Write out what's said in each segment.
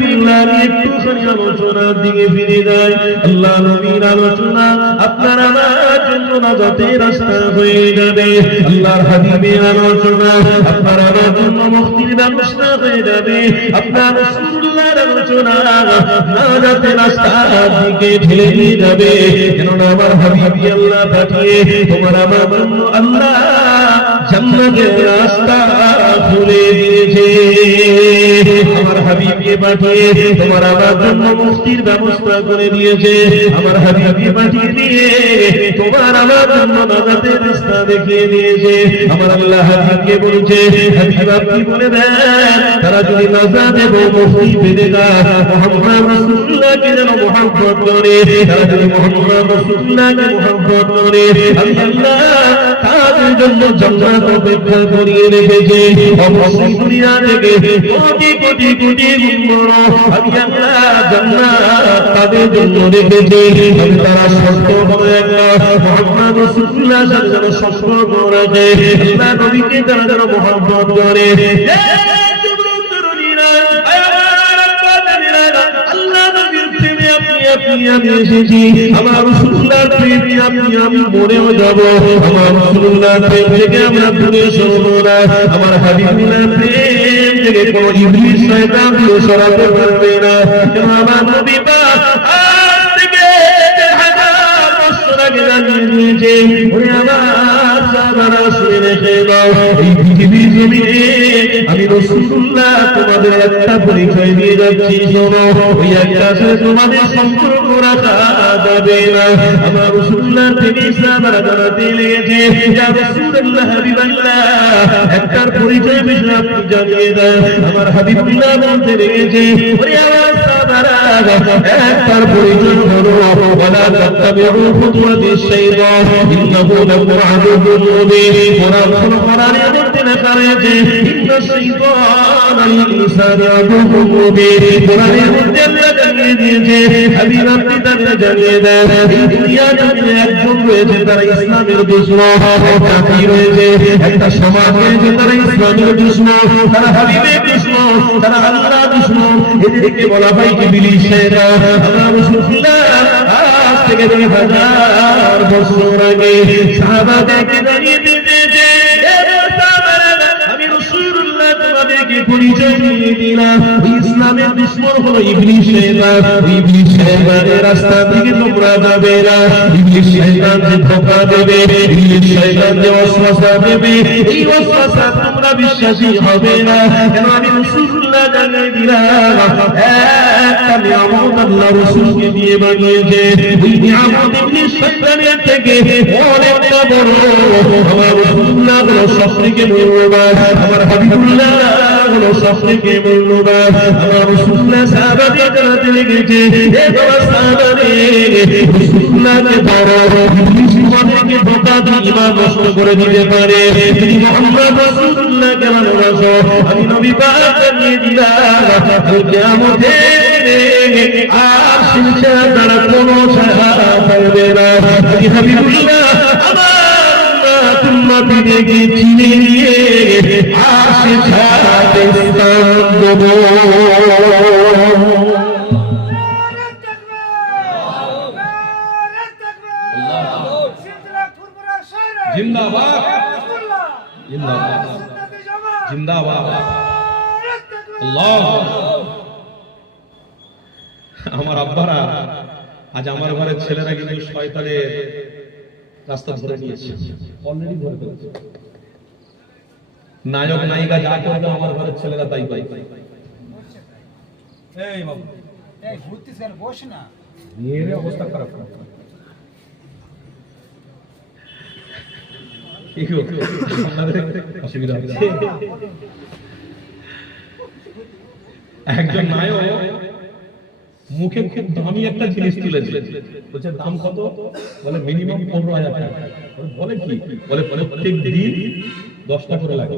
হাবিবুল্লাহ একটুখানি আলোচনার দিকে ফিরে যায়। আল্লাহ নবীর আলোচনা আপনার আমার জন্য নাজাতের রাস্তা হয়ে যাবে। আল্লাহর হাবিবের আলোচনা আপনার আমার জন্য মুক্তির ব্যবস্থা হয়ে যাবে। আপনার রাসূলুল্লাহর আলোচনা নাজাতের রাস্তার দিকে ঠেলে নিয়ে যাবে। কেননা আমার হাবিবই আল্লাহ পাঠিয়ে তোমার আমার জন্য আল্লাহ জান্নাতের রাস্তা খুলে দিয়েছে। আমার হাবিবকে পাঠিয়ে তোমার আমার জন্য মুক্তির ব্যবস্থা করে দিয়েছে। আমার হাবিবকে পাঠিয়ে দিয়ে তোমার আমার জন্য নাজাতের রাস্তা দেখিয়ে দিয়েছে। আমার আল্লাহ হাবিবকে বলছে, হাবিব আপনি বলে দেন তারা যদি নাজাত এবং মুক্তি পেতে যায় মুহাম্মদ রাসূলুল্লাহকে যেন মুহাব্বত করে, তারা যদি মুহাম্মদ রাসূলুল্লাহকে মুহাব্বত করে আমি আল্লাহ তাদের জন্য জান্নাত অপেক্ষা করিয়ে রেখেছে। অবশ্যই দুনিয়া থেকে কোটি কোটি কোটি গুণ বড় আমি আল্লাহ জান্নাত তাদের জন্য রেখেছে। তবে তারা শর্ত হলো একটা, মুহাম্মদ রাসূলুল্লাহ যেন সম্পর্ক রাখে, আল্লাহ নবীকে তারা যেন মুহাব্বত করে। আমি এসেছি আমার রাসূলুল্লাহর প্রেমে আমি মরেও যাব। আমার রাসূলুল্লাহর প্রেম থেকে আমরা দূরে সরব না। আমার হাবিবুল্লাহর প্রেম থেকে কোন ইবলিস শয়তান সরাতে পারবে না। আমার নবী পাক আজ থেকে 1000 বছর আগে জানিয়ে দিয়েছে, ওরে আমার সাহাবারা শুনে রেখে দাও, এই পৃথিবীর জমিনে আমি রাসূলুল্লাহ তোমাদের একটা পরিচয় দিয়ে যাচ্ছি, শোনো ওই একটা সাথে তোমাদের সম্পর্ক রাখা যাবে না। আমার রাসূলুল্লাহ থেকে সাহাবারা জানাতে লেগেছে, ইয়া রাসূলুল্লাহ হাবিবাল্লাহ একটার পরিচয় বিষয় আপনি জানিয়ে দেন। আমার হাবিবুল্লাহ বলতে লেগেছে, ওরে আমার সাহাবারা একটার পরিচয় হলো ওয়ালা তাত্তাবিউ খুতুওয়াতিশ শাইতান ইন্নাহু লাকুম আদুউউন মুবিন। কোরআনের মধ্যে লেখা রয়েছে ইন্না শাইতানা লিল ইনসানি আদুউউন মুবিন। কোরআনের মধ্যে আল্লাহ জানিয়ে দিয়েছে, হাবিব আপনি তাদের জানিয়ে দেন এই দুনিয়ার মধ্যে একজন রয়েছে তারা ইসলামের দুশমন, একটা কি রয়েছে একটা সমাজ রয়েছে তারা ইসলামের দুশমন, তারা হাবিবের দুশমন, তারা আল্লাহর দুশমন। এদেরকে বলা হয় ইবলিস শয়তান। আল্লাহ রাসূলুল্লাহ আজ থেকে 2000 বছর আগে সাহাবাদেরকে জানিয়ে দিয়েছে, আমি রাসূলুল্লাহ তোমাদেরকে পরিচয় দিয়ে দিলাম, ওই ইসলামের দুশমন হলো ইবলিস শয়তান। ইবলিস শয়তানের রাস্তা থেকে তোমরা যাবে না। ইবলিস শয়তান যে ধোঁকা দেবে, ইবলিস শয়তান যে ওয়াসওয়াসা দেবে, এই ওয়াসওয়াসা তোমরা বিশ্বাসী হবে না। কেন আমি রাসূলুল্লাহ জানিয়ে দিলাম একটা নিয়ামত আল্লাহ রাসূলকে দিয়ে বানিয়েছে, ওই নিয়ামত ইবলিস শয়তানের থেকে অনেকটা বড়। আমার রাসূলুল্লাহ হলো সবথেকে মূল্যবান, আমার হাবিবুল্লাহ হলো সবথেকে মূল্যবান। আমার রাসূলুল্লাহ সাহাবাদের জানাতে লেগেছে, হে তোমার সাহাবারে রাসূলুল্লাহকে ধরো, ইবলিস তোমাদেরকে ধোঁকা দিয়ে ঈমান নষ্ট করে দিতে পারে। তুমি মুহাম্মদ রাসূলুল্লাহকে ভালোবাসো, আমি নবী পাক জানিয়ে দিলাম কিয়ামতে আর সিলসিলা দ্বারা কোনো ছায়া পাবে না। হাবিবুল্লাহ আমার উম্মতকে চিনে নিয়ে আসে ছাড়াতে স্থান দেব। জিন্দাবাদ জিন্দাবাদ জিন্দাবাদ আল্লাহ। আমার আব্বারা আজ আমার ঘরের ছেলেরা কিন্তু শয়তানের রাস্তা ধরে নিয়েছে, অলরেডি ধরে ফেলেছে। নায়ক নায়িকা যা করবে আমার ঘরের ছেলেরা তাই পাই। এই বাবু এই ঘুরতে স্যার বস না, এর অবস্থা খারাপ। কি গো আপনাদের অসুবিধা হচ্ছে? একজন নায়ক মুখে খুব দামি একটা জিনিস তুলেছে, বলছে দাম কত? বলে মিনিমাম 15,000 টাকা। বলে কি? বলে প্রত্যেক দিন 10টা করে লাগে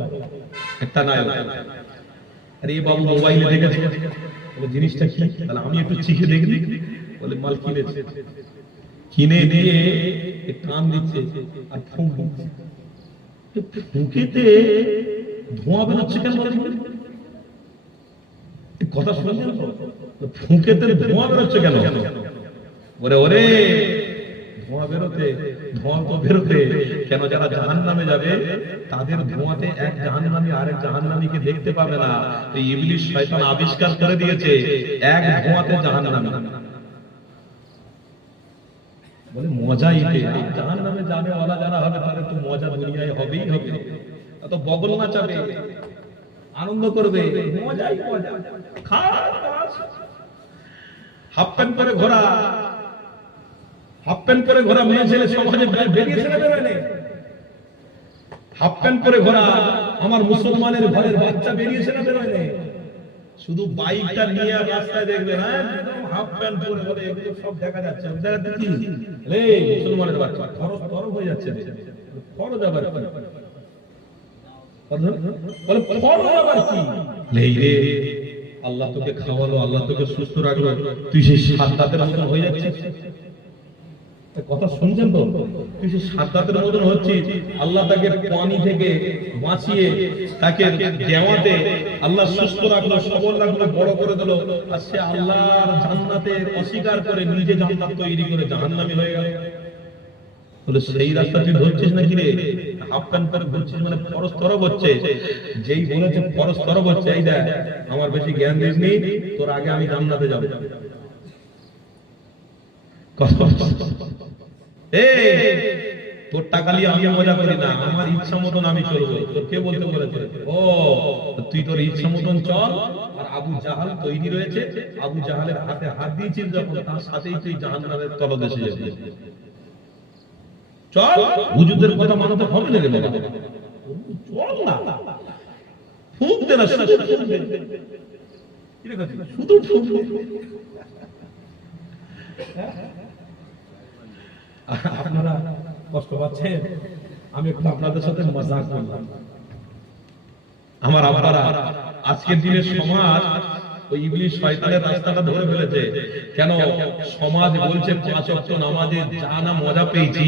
একটা নায়ক। আরে বাবু মোবাইলে দেখেছে, বলে জিনিসটা কি? তাহলে আমি একটু চিখে দেখি। বলে মাল কিনেছে, কিনে দিয়ে কান দিচ্ছে আর ফুঁক দিচ্ছে। ফুঁকেতে ধোঁয়া বেরোচ্ছে কেন? কথা শুনছেন তো? ফুঁকেতে ধোঁয়া বেরোচ্ছে কেন? ওরে ওরে ধোঁয়া বেরোতে, ধোঁয়া তো বেরোতে কেন? যারা জাহান্নামে যাবে তাদের ধোঁয়াতে এক জাহান্নামী আরেক জাহান্নামীকে দেখতে পাবে না। এই ইবলিশ শয়তান আবিষ্কার করে দিয়েছে এক ধোঁয়াতে জাহান্নামী। বলে মজাই জাহান্নামে যাবে ওরা যারা হবে তাদের তো মজা দুনিয়ায় হবেই হবে। এত বগল নাচাবে, আনন্দ করবে, মজাই মজা। হাফ প্যান্ট পরে ঘোরা, হাফ প্যান্ট পরে ঘোরা মেয়ে ছেলে সমাজে বেরিয়েছে না বেরোয়? হাফ প্যান্ট পরে ঘোরা আমার মুসলমানের ঘরের বাচ্চা বেরিয়েছে না বেরোয়? শুধু বাইকটা নিয়ে রাস্তায় দেখবে না একদম হাফ প্যান্ট পরে বলে এগুলো সব দেখা যাচ্ছে। দেখাতে কি রে মুসলমানের বাচ্চা খরচ তরফ হয়ে যাচ্ছে। খরচ আবার কি বলে, খরচ আবার কি নেই রে। আল্লাহ তোকে খাওয়ালো, আল্লাহ তোকে সুস্থ রাখলো, তুই সেই সাদ্দাতের মতন হয়ে যাচ্ছিস। কথা শুনছেন তো? তুই সেই সাদ্দাতের মতন হচ্ছিস। আল্লাহ তাকে পানি থেকে বাঁচিয়ে তাকে দেওয়াতে আল্লাহ সুস্থ রাখলো, সবল রাখলো, বড় করে দিল, আর সে আল্লাহর জান্নাতে অস্বীকার করে নিজে জান্নাত তৈরি করে জাহান্নামী হয়ে গেল। বলে সেই রাস্তা তুই ধরছিস নাকি রে? হাফ প্যান্ট পরে ঘুরছিস মানে ফরজ তরফ হচ্ছে। যেই বলেছে ফরজ তরফ হচ্ছে, এই দেখ আমার বেশি জ্ঞান দিসনি, তোর আগে আমি জান্নাতে যাব। তোর টাকা নিয়ে আমি মজা করি না, আমার ইচ্ছা মতন আমি চলবো। তোর কে বলতে বলেছে? ও তুই তোর ইচ্ছা মতন চল। আর আবু জাহাল তৈরি রয়েছে, আবু জাহালের হাতে হাত দিয়েছিস যখন, তার সাথেই তুই জাহান্নামের তলদেশে যাবি। চল, হুজুরদের কথা মানতে হবে না রে বাবা, চল না। ফুঁক দে না, শুধু ফুঁক দে, শুধু ফুঁক দে। আপনারা কষ্ট পাচ্ছেন, আমি একটু আপনাদের সাথে মজাক করলাম। আমার আব্বারা আজকের দিনের সমাজ ওই ইবলিশ শয়তানের রাস্তাটা ধরে ফেলেছে। কেন? সমাজ বলছে 5 ওয়াক্ত নামাজে যা না মজা পেয়েছি,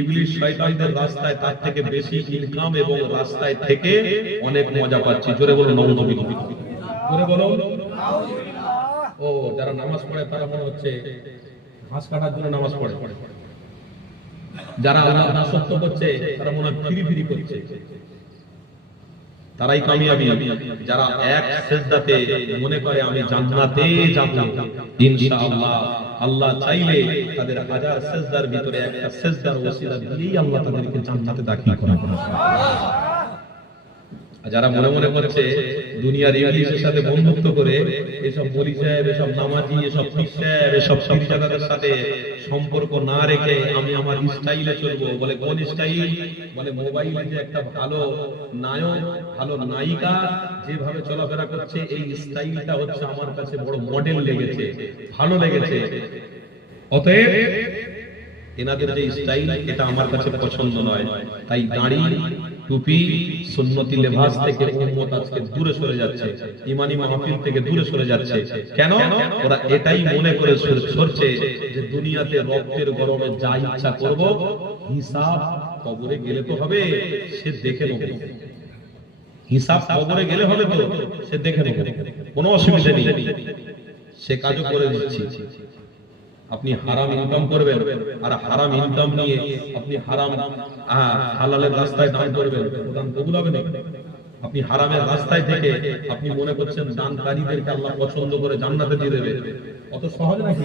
ইবলিশ শয়তানদের রাস্তায় তার থেকে বেশি ইনকাম এবং রাস্তায় থেকে অনেক মজা পাচ্ছি। জোরে বলো নাউযুবিল্লাহ, জোরে বলো। ও যারা নামাজ পড়ে তারা মনে হচ্ছে ঘাস কাটার জন্য নামাজ পড়ে, যারা আল্লাহ দাসত্ব করছে তারা মনে হয় ফিরি ফিরি করছে। তারাই কামিয়াবি যারা এক সিজদাতে মনে করে আমি জান্নাতে যাব ইনশাআল্লাহ। আল্লাহ চাইলে তাদের হাজার সিজদার ভিতরে একটা সিজদার ওসিলা দিয়েই আল্লাহ তাদেরকে জান্নাতে দাখিল করাবেন। যারা মনে মনে করছে দুনিয়ার ইবলিসের সাথে বন্ধুত্ব করে এসব বলি সাহেব, এসব নামাজি, এসব পীর সাহেব, এসব পীরজাদাদের সাথে সম্পর্ক না রেখে আমি আমার স্টাইলে চলবো। বলে কোন স্টাইল? বলে মোবাইলে যে একটা ভালো নায়ক, ভালো নায়িকা যেভাবে চলাফেরা করছে, এই স্টাইলটা হচ্ছে আমার কাছে বড় মডেল লেগেছে, ভালো লেগেছে। অতএব এনাদের যে স্টাইল এটা আমার কাছে পছন্দ নয়। তাই দাড়ি, টুপি, সুন্নতি লেবাস থেকে উম্মত আজকে দূরে সরে যাচ্ছে, ইমানি মাহফিল থেকে দূরে সরে যাচ্ছে। কেন? ওরা এটাই মনে করে সরছে যে দুনিয়াতে রক্তের গরমে যা ইচ্ছা করব, হিসাব কবরে গেলে তো হবে, সে দেখে নেবে। হিসাব কবরে গেলে হবে তো, সে দেখে নেবে, কোনো অসুবিধা নেই, সে কাজও করে দিচ্ছি। আপনি হারাম ইনকাম করবেন, আর হারাম ইনকাম নিয়ে আপনি হারাম হালালের রাস্তায় দান করবেন, দান কবুল হবে না। আপনি হারামের রাস্তায় থেকে আপনি মনে করছেন দানকারীদেরকে আল্লাহ পছন্দ করে জান্নাতে দিয়ে দেবে, অত সহজ নাকি?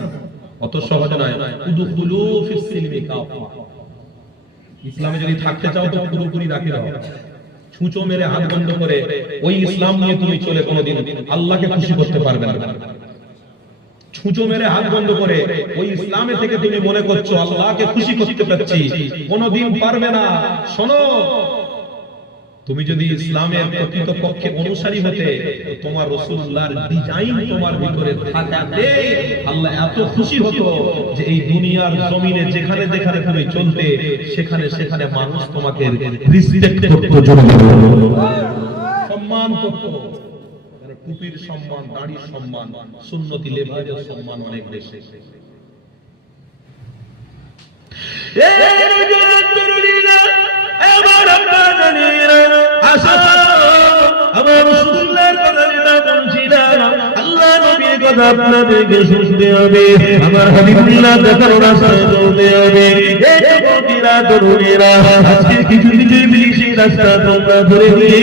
অত সহজ নয়। উদখুলু ফিস সিলমি কাফা। ইসলামে যদি থাকতে চাও তো পুরোপুরি দাখিল হও। ছুঁচো মেরে হাত বন্ধ করে ওই ইসলাম নিয়ে তুমি চলে কোনোদিন আল্লাহকে খুশি করতে পারবে না। ছুঁচো মেরে হাত বন্ধ করে ওই ইসলামে থেকে তুমি মনে করছো আল্লাহকে খুশি করতে পারছি, কোনোদিন পারবে না। শোনো, তুমি যদি ইসলামের প্রকৃত পক্ষে অনুসারী হতে, তোমার রাসূলুল্লাহর ডিজাইন তোমার ভিতরে থাকাতে আল্লাহ এত খুশি হতো যে এই দুনিয়ার জমিনে যেখানে যেখানে তুমি চলতে, সেখানে সেখানে মানুষ তোমাকে রেসপেক্ট করতো, সম্মান করতো। টুপির সম্মান, দাড়ির সম্মান, সুন্নতি লেবাসের সম্মান অনেক বেশি। কথা আপনাদেরকে শুনতে হবে, আমার হাবিবুল্লাহ দেখানো রাস্তায় চলতে হবে। এই যুবকেরা তরুণেরা আজকে কিছু কিছু ইবলিসের রাস্তা তোমরা ধরে নিয়ে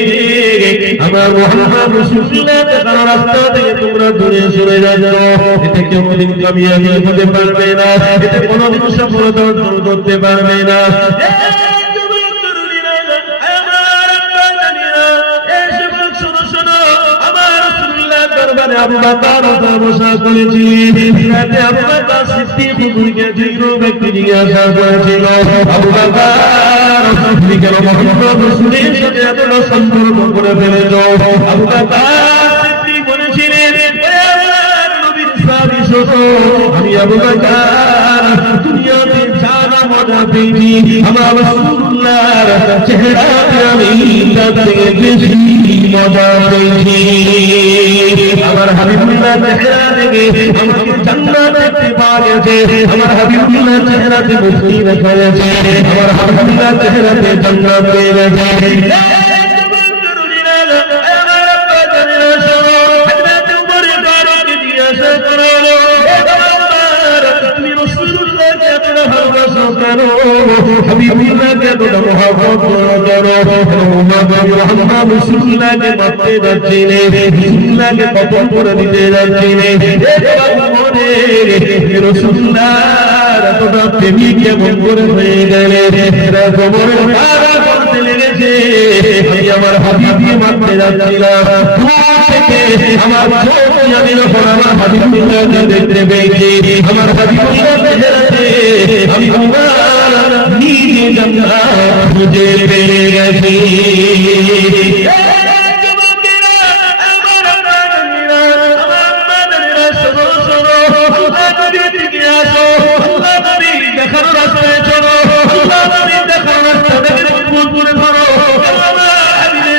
আমার মুহাম্মদ রাসূলুল্লাহ দেখানো রাস্তা থেকে তোমরা দূরে সরে যাও। এতে কোনোদিন কামিয়াবি হতে পারবে না, এতে কোনোদিন সফলতা অর্জন করতে পারবে না। আবু বকর বসা করেছিলেন, রাতে আবু বকর সিদ্দিক হুজুরকে জিজ্ঞাসা ব্যক্তি জিজ্ঞাসা করেছিল, আবু বকর তুমি কেন মুহাম্মদ রাসূলের সাথে এতটা সম্পর্ক করে ফেলেছো? আবু বকর সিদ্দিক বলেছিলেন, নবীর সাহাবী শোনো, আমি আবু বকর দুনিয়াতে যারা মজা পেয়েছি আমার রাসূলুল্লাহর চেহারাতে আমি তার থেকে বেশি মজা পেয়েছি। আমার হাবিবুল্লাহ চেহারা থেকে আমাকে জান্নাত দেখতে পাওয়া গেছে, আমার হাবিবুল্লাহ চেহারাতে মুক্তি দেখা গেছে, আমার হাবিবুল্লাহ চেহারাতে জান্নাত পেয়ে গেছে। আমার হাবিবি মারতে যাচ্ছিলাম, আমার আমি যখন আমার হাবিবুল্লাহকে দেখতে পেয়েছি, আমার হাবিবুল্লাহকে আমি আমার নিজে জান্নাত খুঁজে পেয়ে গেছি। দেখার রাস্তায় চলো, দেখার রাস্তা থেকে করে ধরো,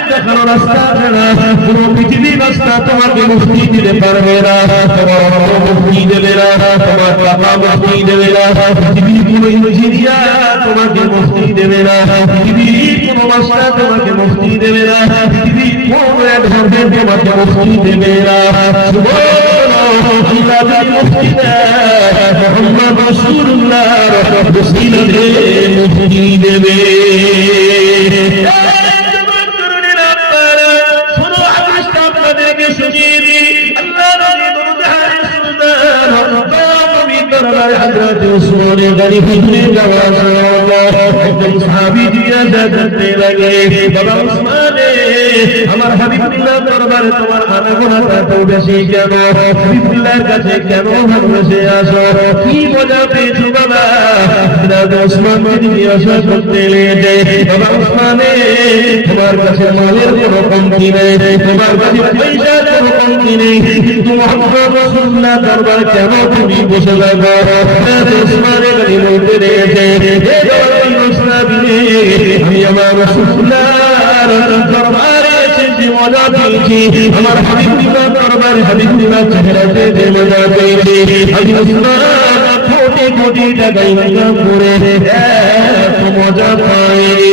দেখানো রাস্তা ছাড়া পুরো পৃথিবীর রাস্তা তোমাকে মুক্তি দিতে পারবে না, তোমার মুক্তি দেবে না, তোমার বাবা মুক্তি দেবে না, পৃথিবীর কোনো ইঞ্জিনিয়ার তোমাকে মুক্তি দেবে না, পৃথিবীর কোনো মাস্টার তোমাকে মুক্তি দেবে না, পৃথিবীর কোনো এক ধর্মের তোমাকে মুক্তি দেবে না। আল্লাহ মুক্তি দেয়, মুহাম্মদ রাসূলুল্লাহর ওসিলাতে মুক্তি দেবে। حضرت عثمان غنی হুজুরে যাওয়ার একজন সাহাবী জিজ্ঞাসা করতে লাগে, বাবা উসমান আমার হাবিবুল্লাহ দরবারে তোমার আনাগোনাটা তো বেশি কেন? হাবিবুল্লাহর কাছে কেন ভালোবেসে আসো? কি মজা পেয়েছো বাবা? হযরত উসমান জিজ্ঞাসা করতে লাগে, বাবা উসমান তোমার কাছে মালের কোনো কমতি নেই, তোমার কাছে পয়সার কোনো কমতি নেই, কিন্তু মুহাম্মদ রাসূলুল্লাহ দরবারে কেন তুমি বসে থাকো? আমি আমার রাসূলুল্লাহর দরবারে এসে মজা পেয়েছি, আমার হাবিবুল্লাহ দরবারে হাবিবুল্লাহ চেহারাতে মজা পেয়েছি। আমি উসমান কোটি কোটি টাকা ইনকাম করে এত মজা পাইনি।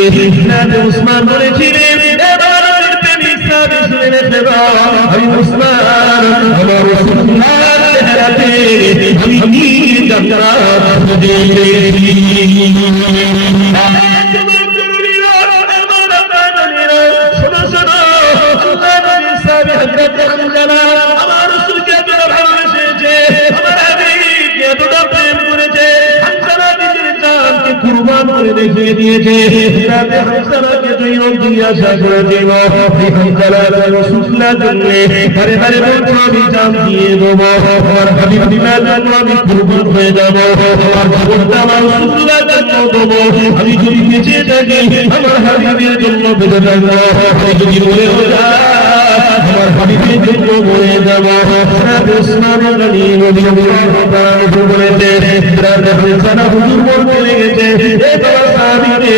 উসমান বলেছিলেন, আমি উসমান আমার রাসূলুল্লাহর চেহারাতে আমি জান্নাত খুঁজে পেয়েছি। আমার রাসূলকে এতটা ভালোবেসেছে, আমার হাবিবকে এতটা প্রেম করেছে, জানকে কুরবান করে দেখিয়ে দিয়েছে। রাতে হামসাকে জয়ন জিজ্ঞাসা করেছিল, রাসূলুল্লাহর জন্য ঘরে ঘরে বলতো আমি জান দিয়ে দেবো, আমার হাবিবুল্লাহর জন্য আমি কুরবান হয়ে যাবো, আমার জীবনটা আমার রাসূলুল্লাহর জন্য দেবো। আমি যদি বেঁচে থাকি আমার হাবিবের জন্য বেঁচে থাকবো, আমি যদি মরে যাই আমার হাবিবের জন্য মরে যাবো। উসমান গনি রাদিয়াল্লাহু তাআলা বলেছে, রাতে হুজুর বলতে লেগেছে, এ বাবা সাহাবীরে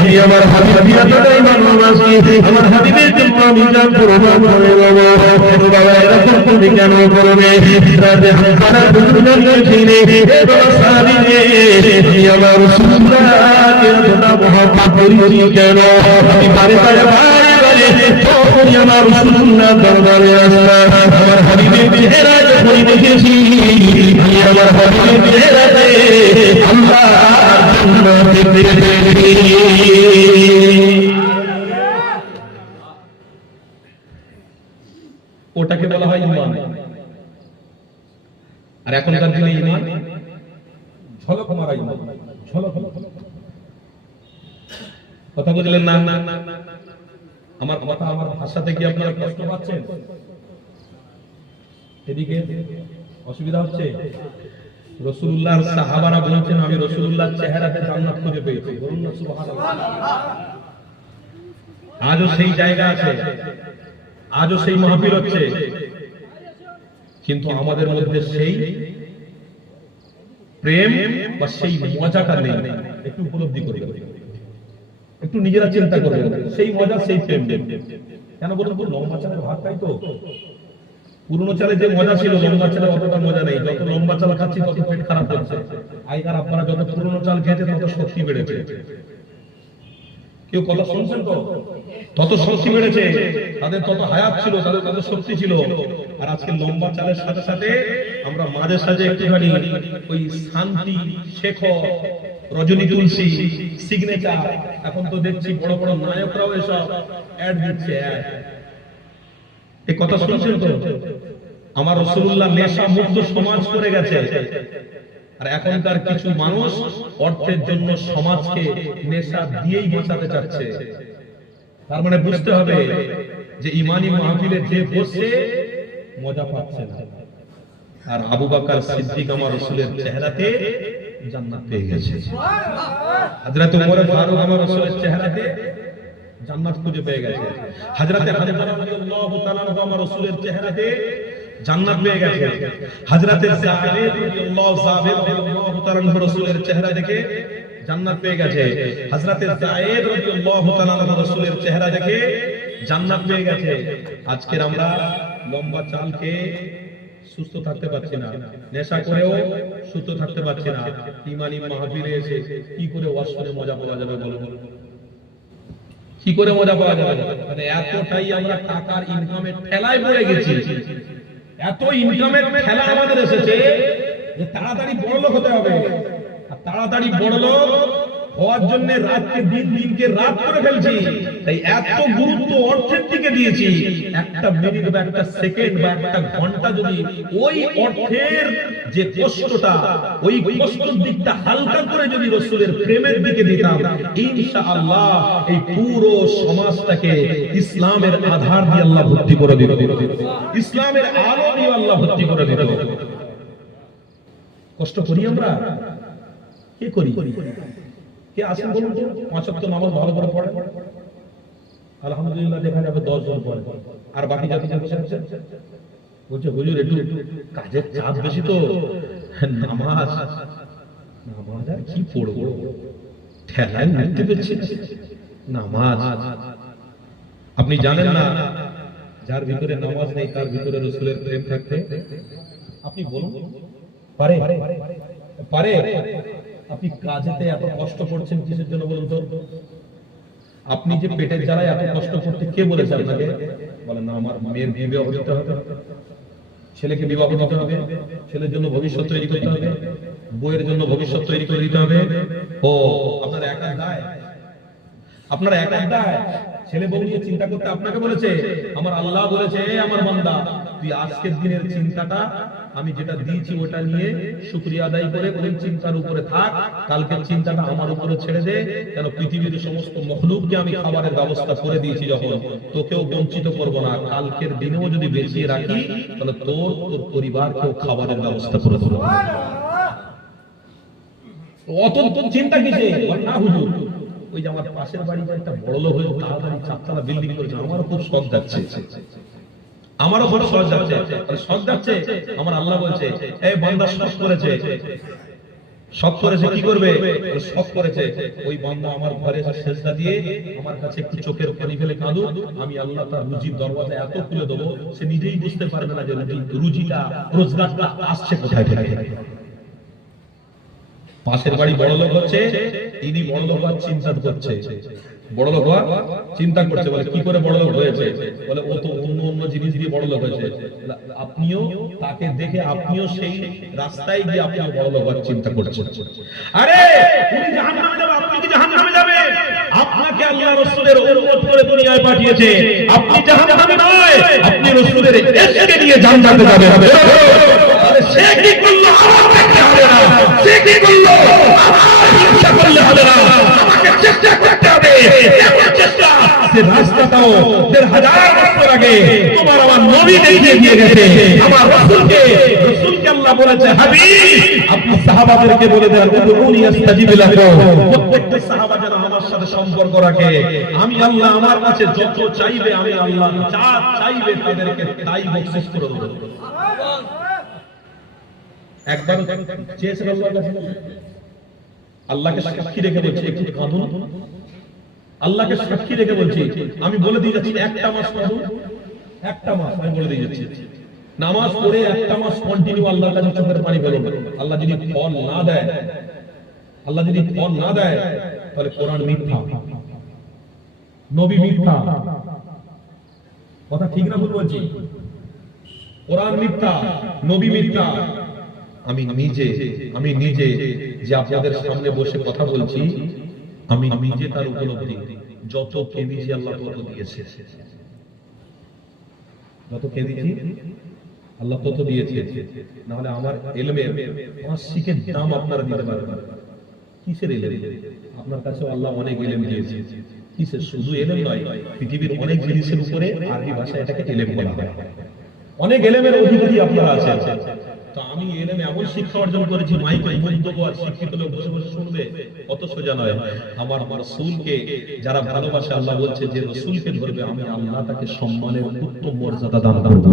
আমি আমার হাবিবের এতটাই ভালোবাসি, আমার হাবিবের জন্য আমি জান কুরবান করে দেবো। বাবা এরকম তুমি কেন করবে? রাতে হুজুর বলেছিলেন, এ বাবা সাহাবীরে আমি আমার রাসূলুল্লাহকে এতটা মহব্বত করি কেন? আমি বারে বারে যখনই আমার রাসূলুল্লাহ দরবারে আসলাম, আমার হাবিবের চেহারা যখনই দেখেছি, আমি আমার হাবিবের চেহারাতে আল্লাহর জান্নাত দেখেছি। ওটাকে বলা হয় ঈমান। আর এখনকার দিনে ঈমান ঝলক মারা ঈমান, ঝলক। কথা বুঝলেন না? আমার কথা, আমার ভাষা থেকে আপনারা কষ্ট পাচ্ছেন? এদিকে অসুবিধা হচ্ছে? রাসূলুল্লাহর সাহাবারা বলছেন, আমি রাসূলুল্লাহর চেহারাতে জান্নাত খুঁজে পেয়েছি। বলুন না সুবহানাল্লাহ। আজও সেই জায়গা আছে, আজও সেই মাহফিল হচ্ছে, কিন্তু আমাদের মধ্যে সেই প্রেম বা সেই মজাটা নেই। একটু উপলব্ধি করবেন, একটু নিজেরা চিন্তা করবেন, সেই মজা সেই প্রেম নেই। কেন বলুন তো? লম্বা চালের ভাত খাই তো। পুরনো চালে যে মজা ছিল, লম্বা চালে অতটা মজা নেই। যত লম্বা চাল খাচ্ছি তত পেট খারাপ হচ্ছে। আগেকার আপনারা যত পুরনো চাল খেতে তত শক্তি বেড়েছে। কেউ কথা শুনছেন তো? তত শক্তি বেড়েছে, তাদের তত হায়াত ছিল, তাদের শক্তি ছিল। আর আজকে লম্বা চালের সাথে সাথে আমরা মাঝে সাঝে একটুখানি ওই শান্তি, শেখর, রজনী তুলসী, সিগনেচার, এখন তো দেখছি বড় বড় নায়করাও এসব অ্যাড দিচ্ছে। এই কথা শুনছেন তো? আমার রাসূলুল্লাহ নেশা মুক্ত সমাজ করে গেছে। আর এখনকার কিছু মানুষ অর্থের জন্য সমাজকে নেশা দিয়েই বাঁচাতে চাচ্ছে। তার মানে বুঝতে হবে যে ইমানি মাহফিলে যে বসে মজা পাচ্ছে না। আর আবু বকর সিদ্দিক আমার রাসূলের চেহারাতে জান্নাত পেয়ে গেছে। হযরত ওমর ফারুক আমার রাসূলের চেহারাতে জান্নাত খুঁজে পেয়ে গেছে। হযরত হামজা রাদিয়াল্লাহু তাআলা আমার রাসূলের চেহারাতে জান্নাত পেয়ে গেছে। হযরত যায়েদ রাদিয়াল্লাহু তাআলা রাসূলের চেহারা দেখে জান্নাত পেয়ে গেছে। হযরত যায়েদ রাদিয়াল্লাহু তাআলা রাসূলের চেহারা দেখে জান্নাত পেয়ে গেছে। আজকের আমরা লম্বা চাল খেয়ে সুস্থ থাকতে পারছি না, নেশা করেও সুস্থ থাকতে পারছি না। ইমানি মাহফিলে এসে কি করে ওয়াজ করে মজা পাওয়া যাবে বলুন? কি করে মজা পাওয়া যাবে? মানে এতটাই আমরা টাকার ইনকামের ঠেলায় পড়ে গেছি, এত ইনকামের ঠেলা আমাদের এসেছে যে তাড়াতাড়ি বড়লোক হতে হবে। আর তাড়াতাড়ি বড়লোক হওয়ার জন্য রাতকে দিন, দিনকে রাত করে ফেলছি। তাই এত গুরুত্ব অর্থের দিকে দিয়েছি। একটা মিনিট বা একটা সেকেন্ড বা একটা ঘন্টা যদি ওই অর্থের যে কষ্টটা, ওই কষ্টের দিকটা হালকা করে যদি রাসূলের প্রেমের দিকে দিতাম, ইনশাআল্লাহ এই পুরো সমাজটাকে ইসলামের আধার দিয়ে আল্লাহ ভর্তি করে দিত, ইসলামের আলো দিয়ে আল্লাহ ভর্তি করে দিত। কষ্ট করি আমরা? কে করি? কে আসেন বলুন তো? ৫ ওয়াক্ত নামাজ ভালো করে পড়ে, আলহামদুলিল্লাহ দেখা যাবে ১০ জন পড়ে। আর বাকি জাতি বসে আছে, বলছে হুজুর একটু কাজের চাপ বেশি তো, নামাজ আর কি পড়বো, ঠেলায় উঠতে পেরেছি নামাজ। আপনি জানেন না, যার ভিতরে নামাজ নেই তার ভিতরে রাসূলের প্রেম থাকতে? আপনি বলুন, পারে? পারে? আপনি কাজেতে এত কষ্ট করছেন কিসের জন্য বলুন তো? আপনি যে পেটের জ্বালায় এত কষ্ট করতে কে বলেছে আপনাকে? বলেন না, আমার মেয়ের বিবাহ দিতে হবে, ছেলেকে বিবাহ দিতে হবে, ছেলের জন্য ভবিষ্যৎ তৈরি করতে হবে, বউয়ের জন্য ভবিষ্যৎ তৈরি করে দিতে হবে। ও আপনার একার দায়, আপনার একার দায়। ছেলে বউ নিয়ে চিন্তা করতে আপনাকে বলেছে? আমার আল্লাহ বলেছে, আমার বান্দা তুই আজকের দিনের চিন্তাটা আমি যেটা দিয়েছি ওটা নিয়ে শুকরিয়া আদায় করে ওই চিন্তার উপরে থাক, কালকের চিন্তাটা আমার উপরে ছেড়ে দে। কেন পৃথিবীর সমস্ত মখলুককে আমি খাবারের ব্যবস্থা করে দিয়েছি, যখন তোকেও বঞ্চিত করব না। কালকের দিনেও যদি বেঁচিয়ে রাখি তাহলে তোর পরিবারকেও খাবারের ব্যবস্থা করে দেবো। অত চিন্তা কিসে? না হুজুর, ওই যে আমার পাশের বাড়িতে একটা বড়লোক হয়ে তাড়াতাড়ি ৪ তলা বিল্ডিং করেছে, আমারও খুব শখ যাচ্ছে, আমারও বড় শখ যাচ্ছে। শখ যাচ্ছে, আমার আল্লাহ বলছে এই বান্দা শখ করেছে, শখ করেছে কি করবে? শখ করেছে ওই বান্দা আমার ঘরে এসে সেজদা দিয়ে আমার কাছে একটু চোখের পানি ফেলে কাঁদুক, আমি আল্লাহ তার রুজির দরওয়াজা এত খুলে দেবো সে নিজেই বুঝতে পারবে না যে রুজিটা, রোজগারটা আসছে কোথায় থেকে। পাশের বাড়ি বড় লোক হচ্ছে, ইনি বড় লোক আর চিন্তা করছে বড় লোক হওয়া চিন্তা করছে, বলে কি করে বড় লোক হয়েছে, বলে ও তো অন্য অন্য জিনিস দিয়ে বড় লোক হয়েছে, আপনিও তাকে দেখে আপনিও সেই রাস্তায় গিয়ে আপনিও বড় লোক হওয়ার চিন্তা করছেন। আরে উনি জাহান্নামে যাবে, আপনি কি জাহান্নামে যাবে? আপনাকে আল্লাহ রাসূলের উম্মত করে দুনিয়ায় পাঠিয়েছে, আপনি জাহান্নামে নয়, আপনি রাসূলের ইশকে নিয়ে জান্নাতে যাবেন। তাহলে সে কি করলো আমার দেখতে হবে না, সে কি করলো আমার হিংসা করলে হবে না, আমাকে চেষ্টা করতে হবে। এমন চেষ্টা যে রাস্তাটাও ১,৫০০ বছর আগে তোমার আমার নবী দেখিয়ে দিয়ে গেছে। আমার রাসূলকে আল্লাহ বলেছে, হাবিব আপনি সাহাবাদেরকে বলে দেন উদউনি আস্তাজিব লাকুম, প্রত্যেকটা সাহাবা যেন আমার সাথে সম্পর্ক রাখে। আমি আল্লাহ আমার কাছে যত চাইবে, আমি আল্লাহ যা চাইবে তাদেরকে তাই বকশিশ করে দেব। একবার চেয়েছেন আল্লাহর কাছে, আল্লাহকে সাক্ষী রেখে বলছি একটু কাঁদুন, আল্লাহকে সাক্ষী রেখে বলছি, আমি বলে দিয়ে যাচ্ছি একটা মাস কাঁদুন, একটা মাস আমি বলে দিয়ে যাচ্ছি, নামাজ পড়ে একটা মাস কন্টিনিউ আল্লাহর কাছে চোখের পানি বেরোবে। আল্লাহ যদি ফল না দেয়, আল্লাহ যদি ফল না দেয়, তাহলে কোরআন মিথ্যা, নবী মিথ্যা, কথা ঠিক না ভুল বলছি? কোরআন মিথ্যা, নবী মিথ্যা। আমি নিজে যে আপনাদের সামনে বসে কথা বলছি, আমি নিজে তার উপলব্ধি, যত কেঁদেছি আল্লাহ তত দিয়েছে, যত কেঁদেছি আল্লাহ তত দিয়েছে। না হলে আমার ইলমের 5 শিকের দাম আপনারা দিতে পারবেন। কিসের ইলম? আপনার কাছে আল্লাহ অনেক ইলম দিয়েছে। কিসের? শুধু ইলম নয়, পৃথিবীর অনেক জিনিসের উপরে আরবি ভাষায় এটাকে ইলম বলা হয়। অনেক ইলমের অধিকারী আপনারা আছেন। তো আমি ইলমে এমন শিক্ষা অর্জন করেছি, মাইকে বক্তব্য আর শিক্ষিত লোক বসে বসে শুনবে, কত সোজা নয়। আমার রাসূলকে যারা ভালোবাসে, আল্লাহ বলছে যে রাসূলকে ধরবে, আমি আল্লাহ তাকে সম্মানের উত্তম মর্যাদা দান করব,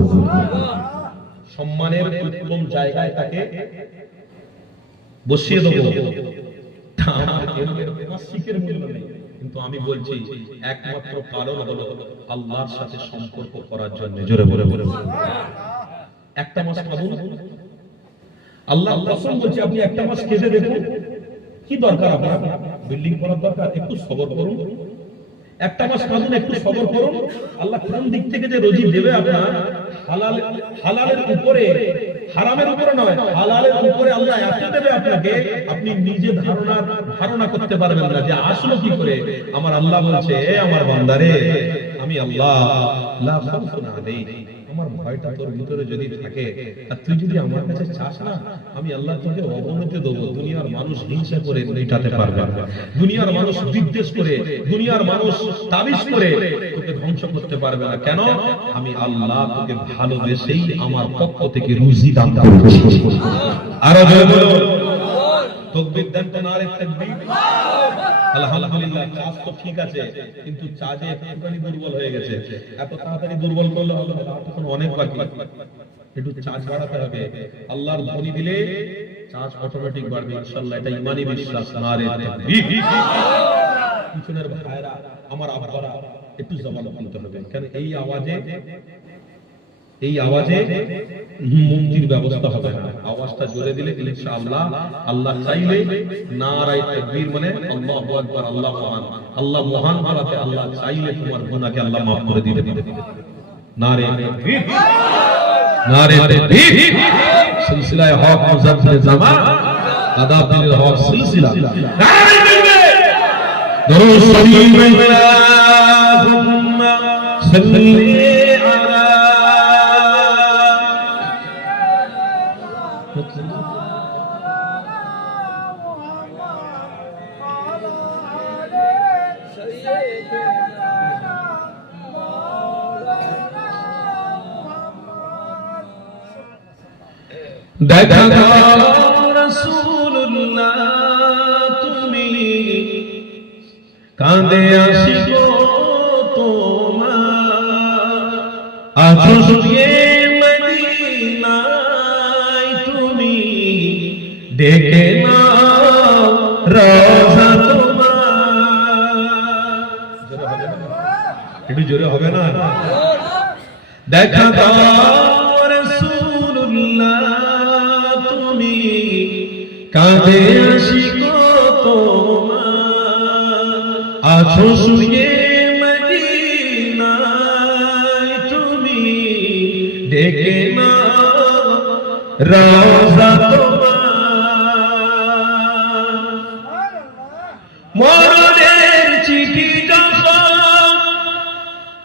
সম্মানের উত্তম জায়গায় তাকে বসিয়ে দেব। আমার ইলমের 5 শিকের মূল্য নেই, কিন্তু আমি বলছি একমাত্র কারণ হলো আল্লাহর সাথে সম্পর্ক করার জন্য। জোরে বলে বলে একটা মাস কাঁদুন, আল্লাহ কসম বলছি, আপনি একটা মাস কেঁদে দেখুন। কি দরকার আপনার? বিল্ডিং করার দরকার? একটু সবর করুন, একটা মাস কাঁদুন, একটু সবর করুন। আল্লাহ কোন দিক থেকে যে রুজি দেবে আপনার, হালালের উপরে, হারামের উপরে নয়, হালালের উপরে আল্লাহ এত দেবে আপনাকে, আপনি নিজে ধারণা করতে পারবেন না যে আসলে কি করে। আমার আল্লাহ বলছে, এ আমার বান্দারে, আমি আল্লাহ লা খাউফুন আলাইহিম, আমার ভয়টা তোর ভিতরে যদি থাকে আর তুই যদি আমার কাছে চাস না, আমি আল্লাহ তোকে অবনতি দেব। দুনিয়ার মানুষ হিংসা করে মেটাতে পারবে না, দুনিয়ার মানুষ বিদ্বেষ করে, দুনিয়ার মানুষ তাবিজ করে তোকে ধ্বংস করতে পারবে না। কেন? আমি আল্লাহ তোকে ভালোবেসেই আমার পক্ষ থেকে রুজি দান করছি। আরো জোরে বলো তাকবীর দেন তো, নারে তাকবীর। আলহামদুলিল্লাহ, চাষ তো ঠিক আছে, কিন্তু চাষে একটুখানি দুর্বল হয়ে গেছে। এত তাড়াতাড়ি দুর্বল করলে হবে না, তখন অনেক বাকি, একটু চাষ বাড়াতে হবে। আল্লাহর ধ্বনি দিলে চাষ অটোমেটিক বাড়বে ইনশাআল্লাহ, এটা ঈমানি বিশ্বাস। নারে তাকবীর। পিছনের ভাইরা, আমার আব্বারা, একটু জবান খুলতে হবে, কারণ এই আওয়াজে মুক্তির ব্যবস্থা হবে না। আওয়াজটা জোরে দিলে ইনশাআল্লাহ, আল্লাহ চাইলে নারায়ে তাকবীর মানে আল্লাহু আকবার, আল্লাহ মহান, আল্লাহ মহান বলাতে আল্লাহ চাইলে তোমার গুনাহকে আল্লাহ maaf করে দিতে পারে। নারায়ে তাকবীর, নারায়ে তাকবীর। সিলসিলায়ে হক মুজাদ্দিদ জামান আদাব দিল হক সিলসিলা। নারায়ে তাকবীর। দরুদ শরীফ আল্লাহুম্মা সাল্লি দেখা রাসূলুল্লাহ, তুমি কাঁদে আশিক তোমার, আছো শুয়ে মদিনায়, তুমি ডেকে নাও রওজা তোমার। একটু জোরে হবে না? দেখা কাঁদে আশিক তোমার, আজ আছো শুয়ে মদিনায় তুমি ডেকে না রওজা তোমার মরণের চিঠি যখন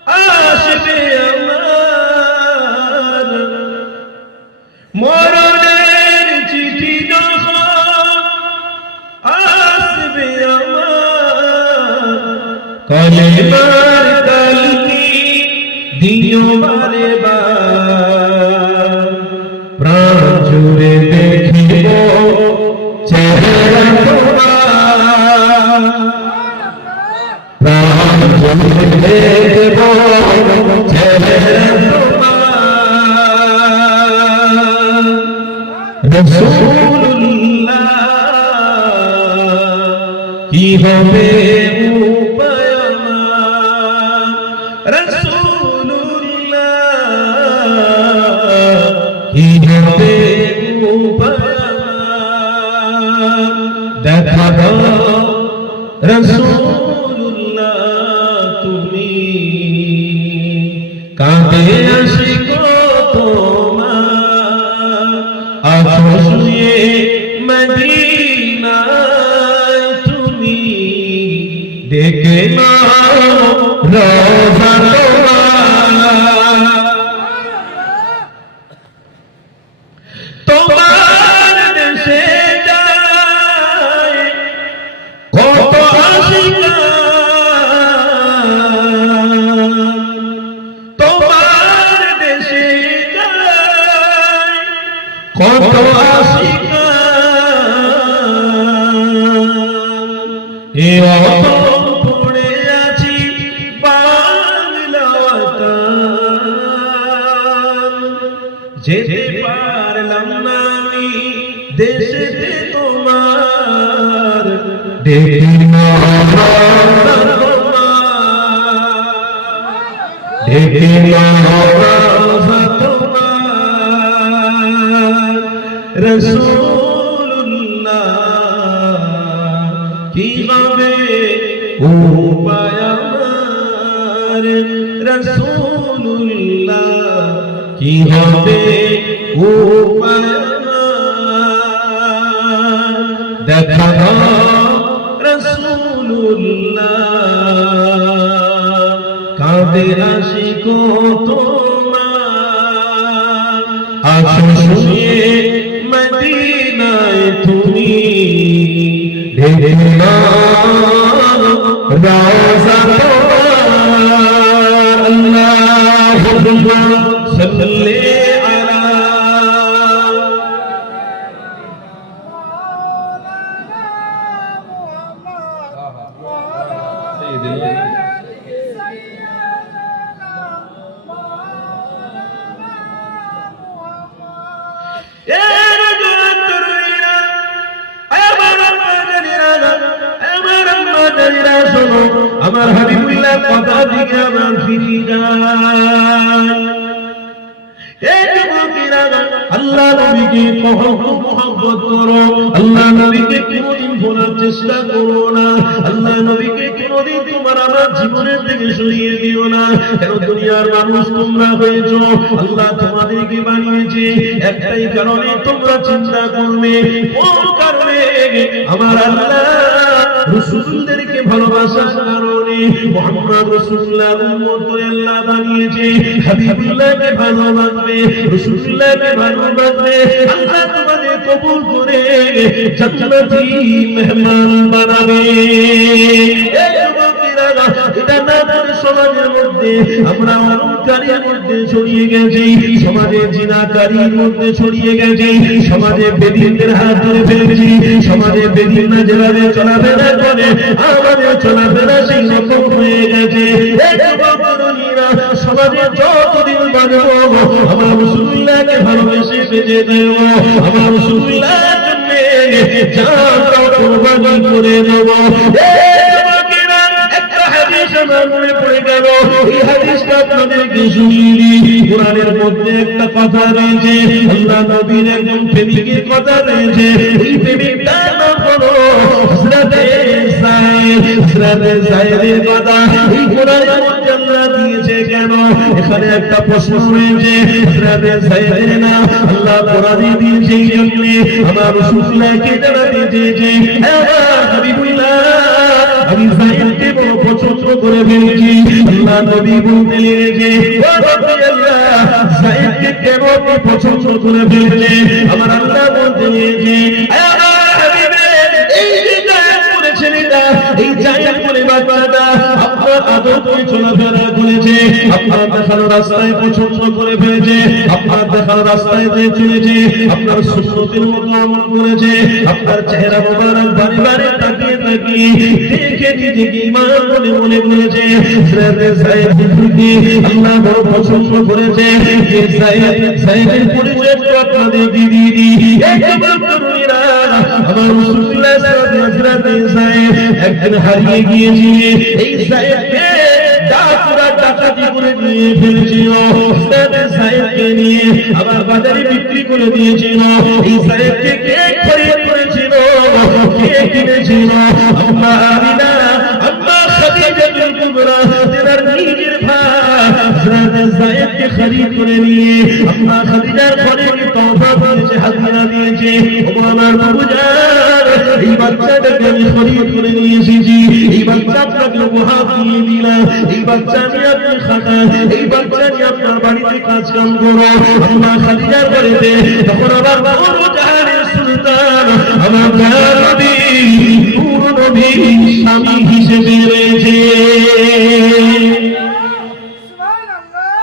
আসবে আমার মরণের চিঠি যখন আসবে আমার কলেমার কলমি দিও বারে বার প্রাণ জুড়ে দেখিব চেহারা তোমার প্রাণ জুড়ে দেখিব চেহারা তোমার রাসূলুল্লাহ কি হবে উপায় আমার রাসূলুল্লাহ কি হবে উপায় আমার দেখা দাও রাসূলুল্লাহ তুমি কাঁদে আশিক তোমার আছো শুয়ে মদিনায় তুমি ডেকে নাও রওজা তোমার দেশে যায় কত আশিকা তোমার দেশে যায় কত আশিকা এ অতম পড়ে আছি বাংলা ওয়াতান যেতে পারলাম না আমি দেশেতে তোমার দেখি না রওজা তোমার দেখি না রওজা তোমার রাসূলুল্লাহ কি হবে উপায় আমার রাসূলুল্লাহ কি হবে উপায় আমার দেখা দাও রাসূলুল্লাহ কাঁদে আশিক তোমার আছো শুয়ে মদিনায় তুমি ডেকে নাও রওজা তোমার আল্লাহুম্মা সাল্লি আলা আমার হাবিবুল্লাহ কথা দিকে আমার ফিরে যায় এই যুবকেরা আল্লাহ নবীকে মহব্বত করো আল্লাহ নবীকে কোনদিন ভোলার চেষ্টা করো না আল্লাহ নবীকে কোনদিন তোমার আমার জীবনের থেকে সরিয়ে দিও না কেন দুনিয়ার মানুষ তোমরা হয়েছো আল্লাহ তোমাদেরকে বানিয়েছে একটাই কারণে তোমরা চিন্তা করবে কোন কারণে আমার আল্লাহ রাসূলদেরকে ভালোবাসার কারণে মুহাম্মদ রাসূলুল্লাহর উম্মত করে আল্লাহ বানিয়েছে হাবিবুল্লাহকে ভালোবাসবে রাসূলুল্লাহকে ভালোবাসবে আল্লাহ তোমাদের কবুল করে জান্নাতি মেহমান বানাবে এই যুবকেরা এটা না করে সমাজের মধ্যে আমরা অলংকারের মধ্যে ছড়িয়ে গেছি সমাজে জিনাকারীর মধ্যে ছড়িয়ে গেছি সমাজে বেদিনদের হাত ধরে ফেলেছি সমাজে বেদিনরা যেভাবে চলাফেরা করে আমাদের চলাফেরা সেই রকম হয়ে গেছে এই যুবক তরুণীরা সমাজে যতদিন বাঁচবো আমার রাসূলুল্লাহকে ভালোবেসে বেঁচে দেব আমার রাসূলুল্লাহর জন্য জানটাও কুরবানি করে দেব আমার মনে পড়ে গেল এই হাদিসটা আপনাদেরকে শুনিয়ে দিই কোরআনের মধ্যে একটা কথা রয়েছে আল্লাহ নবীর একজন প্রেমিকের কথা রয়েছে এই প্রেমিকটার নাম হলো হযরত জায়েদ হযরত জায়েদের কথা এই কোরআনের মধ্যে আল্লাহ দিয়েছে কেন? এখানে একটা প্রশ্ন রয়েছে। হযরত জায়েদের নাম আল্লাহ কোরআনে দিয়েছে এই জন্য আমার রাসূলুল্লাহকে জানাতে চেয়েছে, হে আমার হাবিবুল্লাহ, আমি জায়েদকে বড় পছন্দ করে ফেলেছি। আল্লাহ নবী বলতে লেগেছে, ও নবী আল্লাহ, জায়েদকে কেন আপনি পছন্দ করে ফেলেছেন? আমার আল্লাহ বলতে লেগেছে, হে আমার হাবিবে, এই যে জায়েদ বলে ছেলেটা, এই জায়েদ বলে বাচ্চাটা আপনার আদর করে চলাফেরা করেছে, আপনার দেখানো রাস্তায় পছন্দ করে ফেলেছে, আপনার দেখানো রাস্তায় দিয়ে চলেছে, আপনার সুন্নতের মতো আমল করেছে, আপনার চেহারা মোবারক বারে বারে তাকিয়ে তাকিয়ে দেখে নিজেকে ঈমান বলে মনে করেছে। হযরত জায়েদকে আল্লাহ বড় পছন্দ করেছে। যে জায়েদের পরিচয় তো আপনাদেরকে দিয়ে দিই। একবার তরুণীরা, আমার রাসূলুল্লাহ সাল্লাল্লাহু আলাইহি ওয়াসাল্লাম জায়েদ একদিন হারিয়ে গিয়েছে। এই জায়েদকে ডাকাতরা ডাকাতি করে নিয়ে ফেলেছিল। হযরত জায়েদকে নিয়ে আবার বাজারে বিক্রি করে দিয়েছিল। এই জায়েদকে কে খরিদ করেছিল, কে কিনেছিল? আম্মা আমিনা, আম্মা খাদিজা বিল কুবরা, তেনার নিজের ভাই হযরত জায়েদকে খরিদ করে নিয়ে আম্মা খাদিজার ঘরে তওবা করেছে, হাদিয়া দিয়েছে। ও আমার বাবুজান, এই বাচ্চাটাকে আমি খরিদ করে নিয়ে এসেছি, এই বাচ্চা আপনাকে উপহার দিয়ে দিলাম, এই বাচ্চা আমি আপনি খাটান, এই বাচ্চা নিয়ে আপনার বাড়িতে কাজ কাম করো। আম্মা খাদিজার ঘরেতে তখন আবার নূর জাহানের সুলতান আমার নবী নূর নবী স্বামী হিসেবে রয়েছে।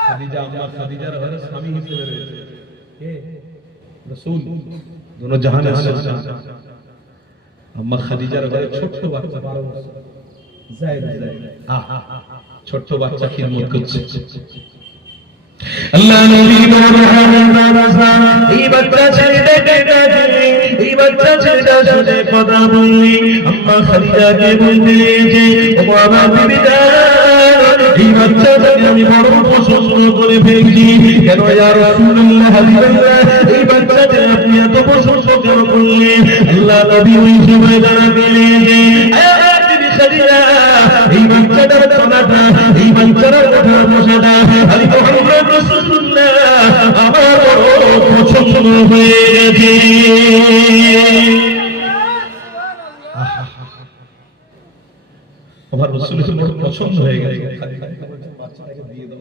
খাদিজা, আম্মা খাদিজার ঘরে স্বামী হিসেবে রয়েছে কে? রাসূল, দোনো জাহানের সুলতান। আম্মা খাদিজার ঘরে ছোট্ট বাচ্চা 12 বছর জায়েদ, ছোট্ট বাচ্চা খিদমত করছে। আল্লাহ নবী বলেন, এই বাচ্চা ছেলেটাকে ডাকে, এই বাচ্চা ছেলেটা শুনে কথা বললি আম্মা খাদিজাকে বলতে যে, ও আমার বিবি জান, এই বাচ্চাটাকে আমি বড় পছন্দ করে ফেলেছি। কেন ইয়া রাসূলুল্লাহ, হাবিবাল্লাহ, এই বাচ্চাকে আপনি এত পছন্দ কেন করলেন? আল্লাহ নবী ওই সময় জানাতে যে, এই বাচ্চাটার কথাটা, এই বাচ্চাটার কথা মশাটা আমি মুহাম্মদ রাসূলুল্লাহ আমার বড় পছন্দ হয়ে গেছে। আমার রাসূলের বড় পছন্দ হয়ে গেছে। বাচ্চাটাকে দিয়ে দাও।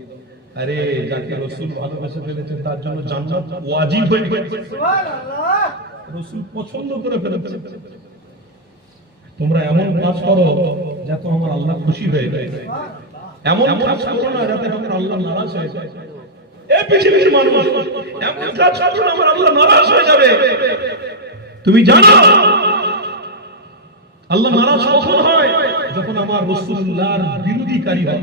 আরে যাকে রাসূল ভালোবেসে ফেলেছে তার জন্য জান্নাত ওয়াজিব হয়ে গেছে। সুবহানাল্লাহ, রাসূল পছন্দ করে ফেলেছে। তোমরা এমন কাজ করো যাতে আমার আল্লাহ খুশি হয়ে যায়, এমন কাজ করো না যাতে আমার আল্লাহ নারাজ হয়ে যায়। এই পৃথিবীর মানুষ এমন কাজ করো না আমার আল্লাহ নারাজ হয়ে যাবে। তুমি জানো আল্লাহ নারাজ কখন হয়? যখন আমার রাসূলুল্লাহর বিরোধিকারী হয়।